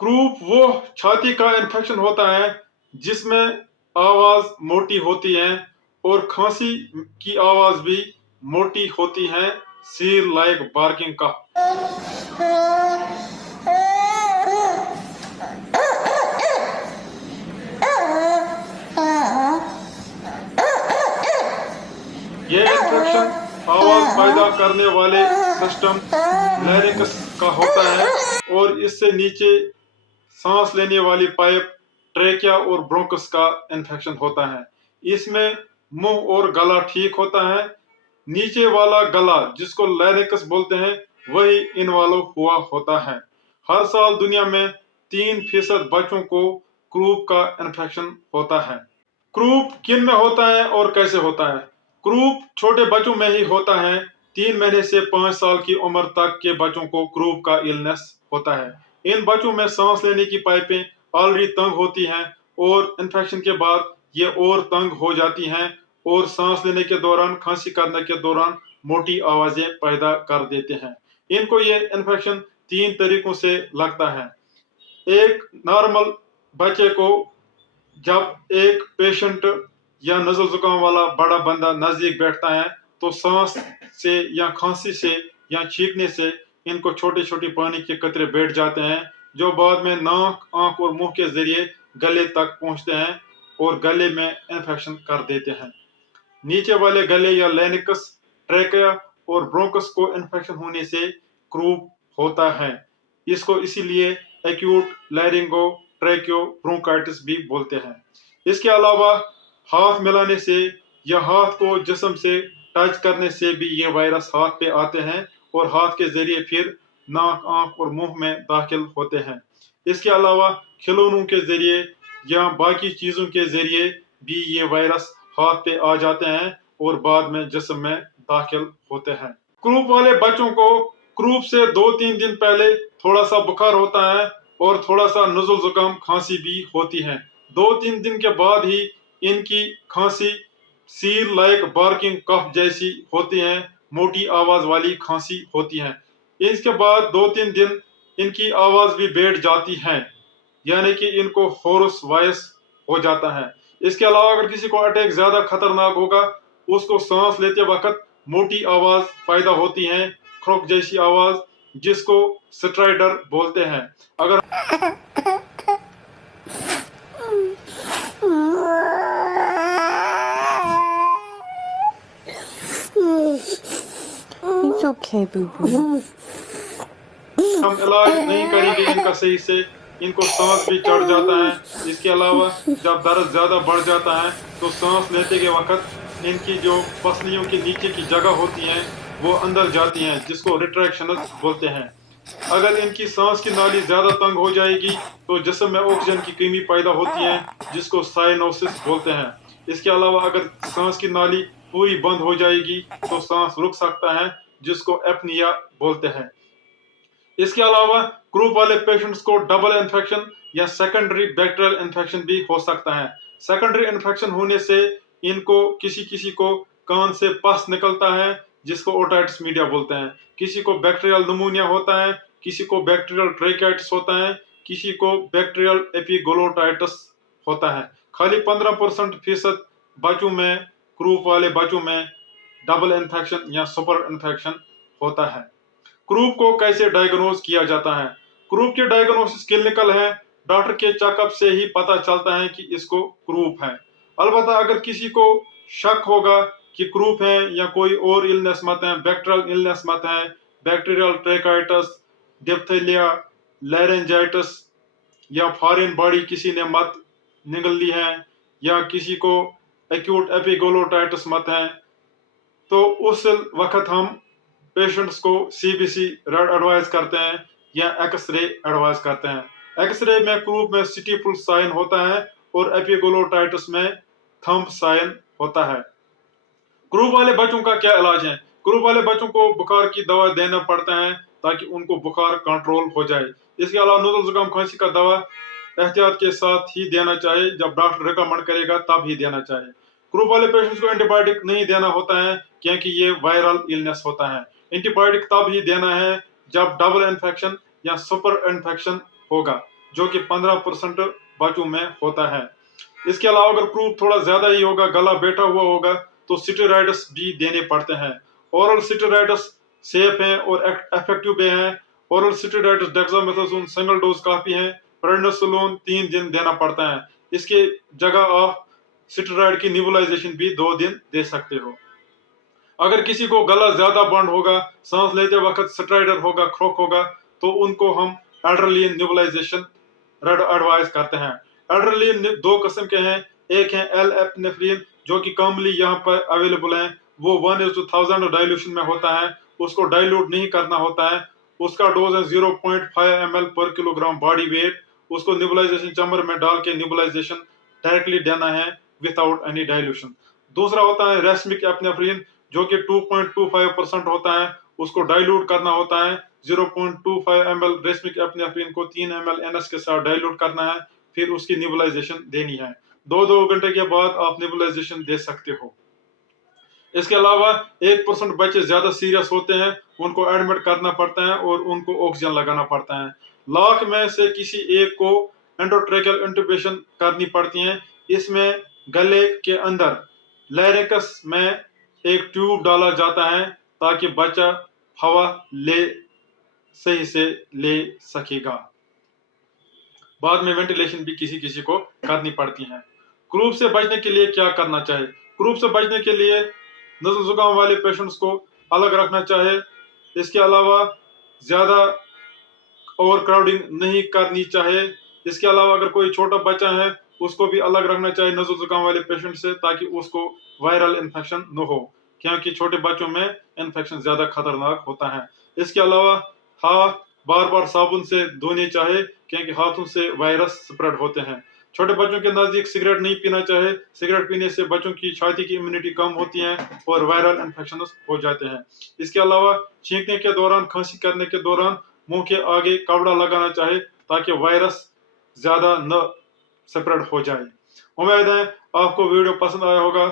Croup वो छाती का इन्फेक्शन होता है जिसमें आवाज मोटी होती है और खांसी की आवाज भी मोटी होती है, सील लाइक बार्किंग का। ये इन्फेक्शन आवाज पैदा करने वाले सिस्टम लैरिंक्स का होता है और इससे नीचे सांस लेने वाली पाइप ट्रेकिया और ब्रोंकस का इन्फेक्शन होता है। इसमें मुंह और गला ठीक होता है। नीचे वाला गला जिसको लैरिंक्स बोलते हैं वही इन्वॉल्व हुआ होता है। हर साल दुनिया में 3% बच्चों को क्रूप का इन्फेक्शन होता है। क्रूप किन में होता है और कैसे होता है? क्रूप छोटे बच्चों में ही होता है। 3 महीने से 5 साल की उम्र तक के बच्चों को क्रूप का इलनेस होता है। इन बच्चों में सांस लेने की पाइपें ऑलरेडी तंग होती हैं और इन्फेक्शन के बाद ये और तंग हो जाती हैं और सांस लेने के दौरान, खांसी करने के दौरान मोटी आवाजें पैदा कर देते हैं। इनको ये इन्फेक्शन 3 तरीकों से लगता है। एक नॉर्मल बच्चे को जब एक पेशेंट या नजल जुकाम वाला बड़ा बंदा नजदीक बैठता है तो सांस से या खांसी से या छींकने से इनको छोटे छोटे पानी के कतरे बैठ जाते हैं जो बाद में नाक, आंख और मुंह के जरिए गले तक पहुंचते हैं और गले में इन्फेक्शन कर देते हैं। नीचे वाले गले या लैरिंक्स, ट्रेकिया और ब्रोंकस को इन्फेक्शन होने से क्रूप होता है। इसको इसीलिए एक्यूट लैरिंगो ट्रेकियो ब्रोंकाइटिस भी बोलते हैं। इसके अलावा हाथ मिलाने से या हाथ को जिस्म से टच करने से भी ये वायरस हाथ पे आते हैं और हाथ के जरिए फिर नाक, आंख और मुंह में दाखिल होते हैं। इसके अलावा खिलौनों के जरिए या बाकी चीजों के जरिए भी ये वायरस हाथ पे आ जाते हैं और बाद में जिस्म में दाखिल होते हैं। क्रूप वाले बच्चों को क्रूप से 2-3 दिन पहले थोड़ा सा बुखार होता है और थोड़ा सा नजुल जुकाम, खांसी भी होती है। 2-3 दिन के बाद ही इनकी खांसी सील लाइक बार्किंग कफ जैसी होती है, मोटी आवाज वाली खांसी होती है। इसके बाद 2-3 दिन इनकी आवाज भी बैठ जाती है, यानी कि इनको होरस वॉइस हो जाता है। इसके अलावा अगर किसी को अटैक ज्यादा खतरनाक होगा, उसको सांस लेते वक्त मोटी आवाज पैदा होती है, क्रोक जैसी आवाज, जिसको स्ट्राइडर बोलते हैं। अगर It's okay, boo boo. हम इलाज नहीं करेंगे इनका सही से, इनको सांस भी चढ़ जाता है। इसके अलावा जब दर्द ज्यादा बढ़ जाता है तो सांस लेते के वक्त इनकी जो पसलियों के नीचे की जगह होती है वो अंदर जाती हैं, जिसको रिट्रैक्शन बोलते हैं। अगर इनकी सांस की नाली ज्यादा तंग हो जाएगी तो जिस्म में ऑक्सीजन की कमी पैदा होती है, जिसको साइनोसिस बोलते हैं। इसके अलावा अगर सांस की नाली पूरी बंद हो जाएगी तो सांस रुक सकता है, जिसको एपनिया बोलते हैं। इसके अलावा क्रूप वाले पेशेंट्स को डबल इन्फेक्शन या सेकेंडरी बैक्टीरियल इन्फेक्शन भी हो सकता है। सेकेंडरी इन्फेक्शन होने से इनको किसी किसी को कान से पस निकलता है, जिसको ओटाइटिस मीडिया बोलते हैं। किसी को बैक्टीरियल निमोनिया होता है, किसी को बैक्टीरियल ट्रेकियाइटिस होता है, किसी को बैक्टीरियल एपिग्लोटाइटिस होता है। खाली 15% बच्चों में, क्रूप वाले बच्चों में डबल इन्फेक्शन या सुपर इन्फेक्शन होता है। क्रूप को कैसे डायग्नोज किया जाता है? क्रूप के डायग्नोसिस क्लिनिकल है, डॉक्टर के चेकअप से ही पता चलता है कि इसको क्रूप है। अलबत्ता अगर किसी को शक होगा कि क्रूप है या कोई और इलनेस मत है, बैक्टीरियल इलनेस मत है, बैक्टीरियल ट्रेकाइटिस, डिप्थीलिया, लैरेंजाइटिस या फॉरेन बॉडी किसी ने मत निगल ली है या किसी को एक्यूट एपिग्लोटाइटिस मत है, तो उस वक्त हम पेशेंट्स को सीबीसी एडवाइज करते हैं या एक्सरे एडवाइज करते हैं। एक्सरे में क्रूप में स्टीपल साइन होता है और एपिग्लोटाइटिस में थंब साइन होता है। क्रूप वाले बच्चों का क्या इलाज है? क्रूप वाले बच्चों को बुखार की दवा देना पड़ता है ताकि उनको बुखार कंट्रोल हो जाए। इसके अलावा नज़ल जुकाम खांसी का दवा एहतियात के साथ ही देना चाहिए, जब डॉक्टर रिकमेंड करेगा तब ही देना चाहिए। क्रूप वाले पेशेंट्स को एंटीबायोटिक नहीं देना होता है क्योंकि ये वायरल इलनेस होता है। एंटीबायोटिक तब ही देना है जब डबल इन्फेक्शन या सुपर इन्फेक्शन होगा। जो कि 15% बच्चों में होता है। इसके अलावा अगर क्रूप थोड़ा ज्यादा ही होगा, गला बैठा हुआ होगा, तो स्टेरॉइड्स भी देने पड़ते हैं। ओरल स्टेरॉइड्स सेफ हैं और इफेक्टिव भी हैं। Oral steroids dexamethasone single dose काफी है। प्रेडनिसोलोन 3 दिन देना पड़ता है। इसके जगह आप स्टेरॉइड की निबुलाइजेशन भी 2 दिन दे सकते हो। अगर किसी को गला ज्यादा बंद होगा, सांस लेते वक्त स्ट्राइडर होगा, खरोक होगा, तो उनको हम एड्रेनलिन निबुलाइजेशन एडवाइस करते हैं। एड्रेनलिन 2 किस्म के हैं। एक है एल एपिनेफ्रिन जो कि कॉमनली यहाँ पर अवेलेबल है। वो 1:1000 डाइल्यूशन में होता है। उसको डाइल्यूट नहीं करना होता है। उसका डोज है 0.5 ml पर किलोग्राम बॉडी वेट। उसको निबुलाइजेशन चैम्बर में डाल के निबुलाइजेशन डायरेक्टली देना है विदाउट एनी डाइल्यूशन। दूसरा होता है रेस्मिक एपिनेफ्रिन जो कि 2.25% होता है। उसको डाइल्यूट करना होता है। 0.25 ml रेस्मिक एपिनेफ्रिन को 3 ml NS के साथ डाइल्यूट करना है, फिर उसकी निबुलाइजेशन देनी है। 2 घंटे के बाद आप निबुलाइजेशन दे सकते हो। इसके अलावा 1% बच्चे ज्यादा सीरियस होते हैं, उनको एडमिट करना पड़ता है और उनको ऑक्सीजन लगाना पड़ता है। लाख में से किसी एक को एंडोट्रेकियल इंटुबेशन करनी पड़ती है। इसमें गले के अंदर लैरिंक्स में एक ट्यूब डाला जाता है ताकि बच्चा हवा सही से ले सकेगा। बाद में वेंटिलेशन भी किसी किसी को करनी पड़ती है। क्रूप से बचने के लिए क्या करना चाहिए? क्रूप से बचने के लिए नज़ल जुकाम वाले पेशेंट्स को अलग रखना चाहिए। इसके अलावा ज्यादा ओवर क्राउडिंग नहीं करनी चाहिए। इसके अलावा अगर कोई छोटा बच्चा है उसको भी अलग रखना चाहिए नज़ल जुकाम वाले पेशेंट से, ताकि उसको वायरल इन्फेक्शन न हो, क्योंकि छोटे बच्चों में इन्फेक्शन ज्यादा खतरनाक होता है। इसके अलावा हाथ बार बार साबुन से धोने चाहिए, क्योंकि हाथों से वायरस स्प्रेड होते हैं। छोटे बच्चों के नजदीक सिगरेट नहीं पीना चाहिए। सिगरेट पीने से बच्चों की छाती की इम्यूनिटी कम होती है और वायरल इन्फेक्शन हो जाते हैं। इसके अलावा छींकने के दौरान, खांसी करने के दौरान मुंह के आगे कपड़ा लगाना चाहिए ताकि वायरस ज्यादा न स्प्रेड हो जाए। उम्मीद है आपको वीडियो पसंद आया होगा।